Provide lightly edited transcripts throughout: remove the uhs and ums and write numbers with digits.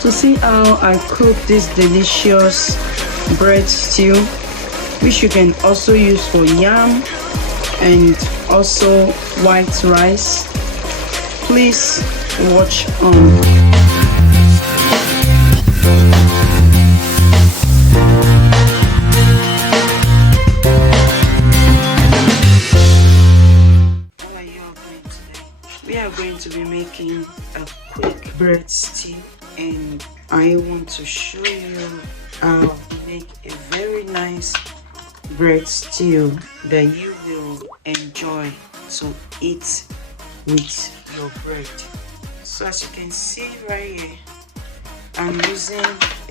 To see how I cook this delicious bread stew, which you can also use for yam and also white rice, please watch on. We are going to be making a quick bread stew, and I want to show you how to make a very nice bread stew that you will enjoy to eat with your bread. So as you can see right here, I'm using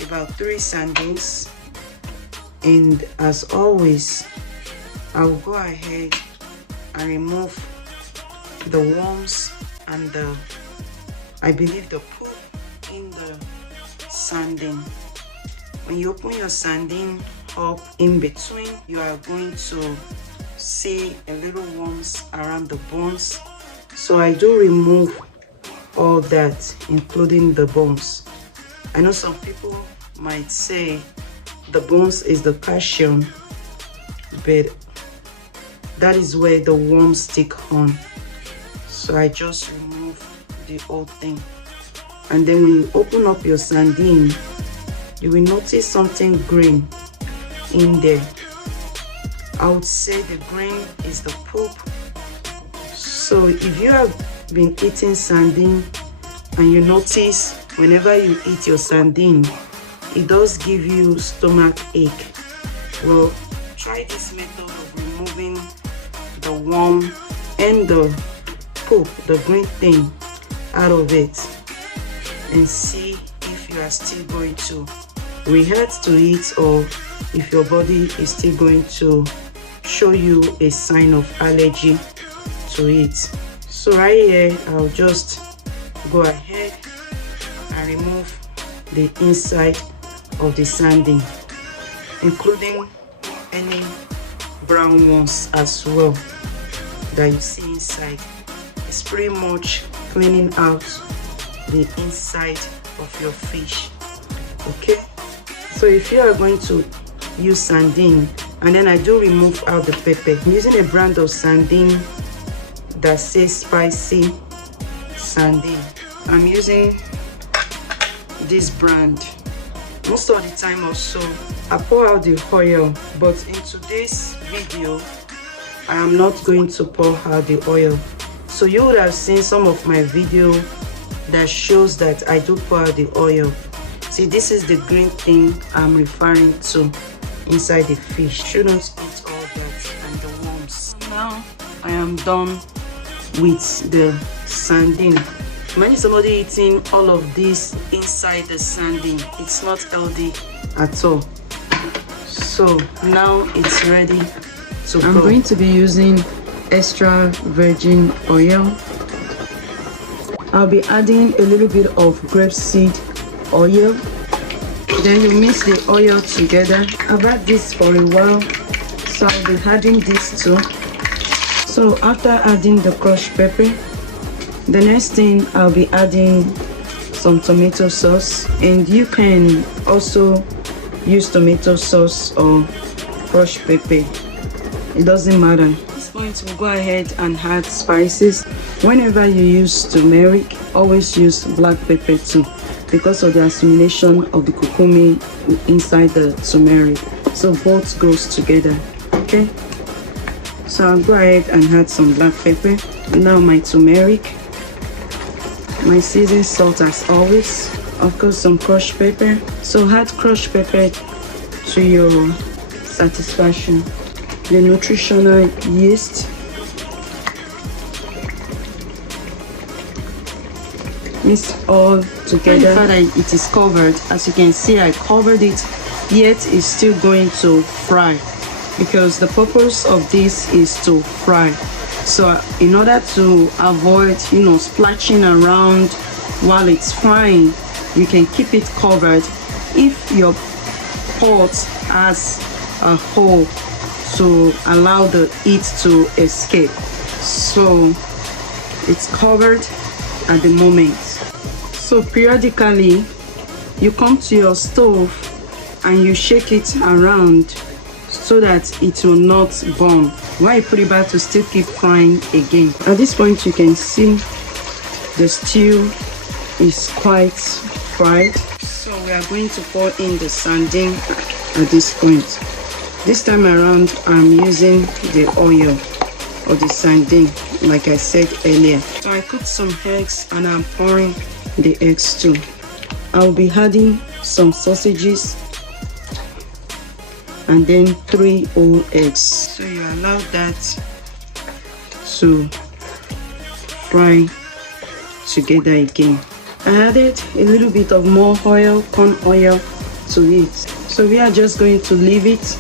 about 3 sardines, and as always I'll go ahead and remove the worms and I believe the poop in the sardine. When you open your sardine up, in between you are going to see a little worms around the bones, so I do remove all that, including the bones. I know some people might say the bones is the calcium, but that is where the worms stick on. So I just remove the whole thing. And then when you open up your sardine, you will notice something green in there. I would say the green is the poop. So if you have been eating sardine and you notice whenever you eat your sardine, it does give you stomach ache, well, try this method of removing the worm and the poop, the green thing, out of it, and see if you are still going to react to it, or if your body is still going to show you a sign of allergy to it. So right here, I'll just go ahead and remove the inside of the sardine, including any brown ones as well that you see inside. It's pretty much cleaning out the inside of your fish. Okay, so if you are going to use sardine, and then I do remove out the pepper, I'm using a brand of sardine that says spicy sardine. I'm using this brand. Most of the time also I pour out the oil, but in today's video I am not going to pour out the oil. So you would have seen some of my video that shows that I do pour out the oil. See, this is the green thing I'm referring to inside the fish. Shouldn't eat all that and the worms. Now I am done with the sardine. Imagine somebody eating all of this inside the sardine. It's not healthy at all. So now it's ready to go. I'm going to be using extra virgin oil. I'll be adding a little bit of grapeseed oil. Then you mix the oil together. I've had this for a while, so I'll be adding this too. So after adding the crushed pepper, the next thing I'll be adding some tomato sauce, and you can also use tomato sauce or crushed pepper. It doesn't matter. At this point, we'll go ahead and add spices. Whenever you use turmeric, always use black pepper too, because of the assimilation of the curcumin inside the turmeric. So both goes together. Okay. So I'll go ahead and add some black pepper. Now my turmeric, my seasoned salt as always, of course some crushed pepper. So add crushed pepper to your satisfaction. The nutritional yeast, mix all together. And it is covered, as you can see I covered it, yet it's still going to fry, because the purpose of this is to fry. So in order to avoid splashing around while it's frying, you can keep it covered. If your pot has a hole to allow the heat to escape, so it's covered at the moment. So periodically you come to your stove and you shake it around so that it will not burn. While you put it back to still keep frying again. At this point you can see the stew is quite fried. So we are going to pour in the sardine at this point. This time around I'm using the oil or the sardine like I said earlier. So I cooked some eggs and I'm pouring the eggs too. I'll be adding some sausages and then 3 whole eggs. So you allow that to fry together again. I added a little bit of more oil, corn oil to it. So we are just going to leave it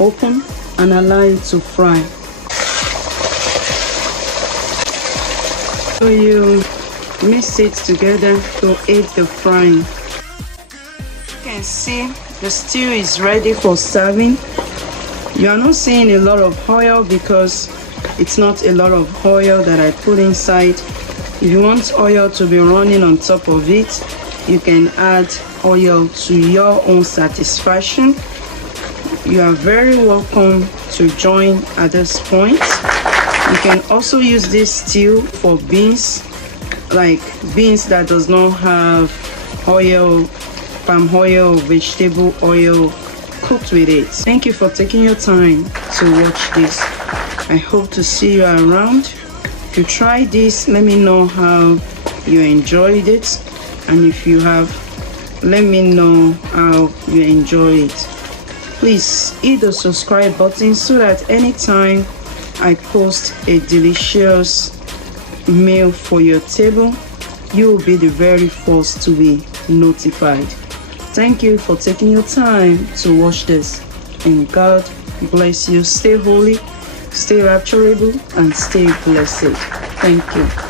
open and allow it to fry. So you mix it together to aid the frying. You can see the stew is ready for serving. You are not seeing a lot of oil because it's not a lot of oil that I put inside. If you want oil to be running on top of it, you can add oil to your own satisfaction. You are very welcome to join at this point. You can also use this stew for beans, like beans that does not have oil, palm oil, vegetable oil cooked with it. Thank you for taking your time to watch this. I hope to see you around. If you try this, let me know how you enjoyed it, and if you have, let me know how you enjoy it. Please hit the subscribe button so that anytime I post a delicious meal for your table, you will be the very first to be notified. Thank you for taking your time to watch this, and God bless you. Stay holy, stay rapturable, and stay blessed. Thank you.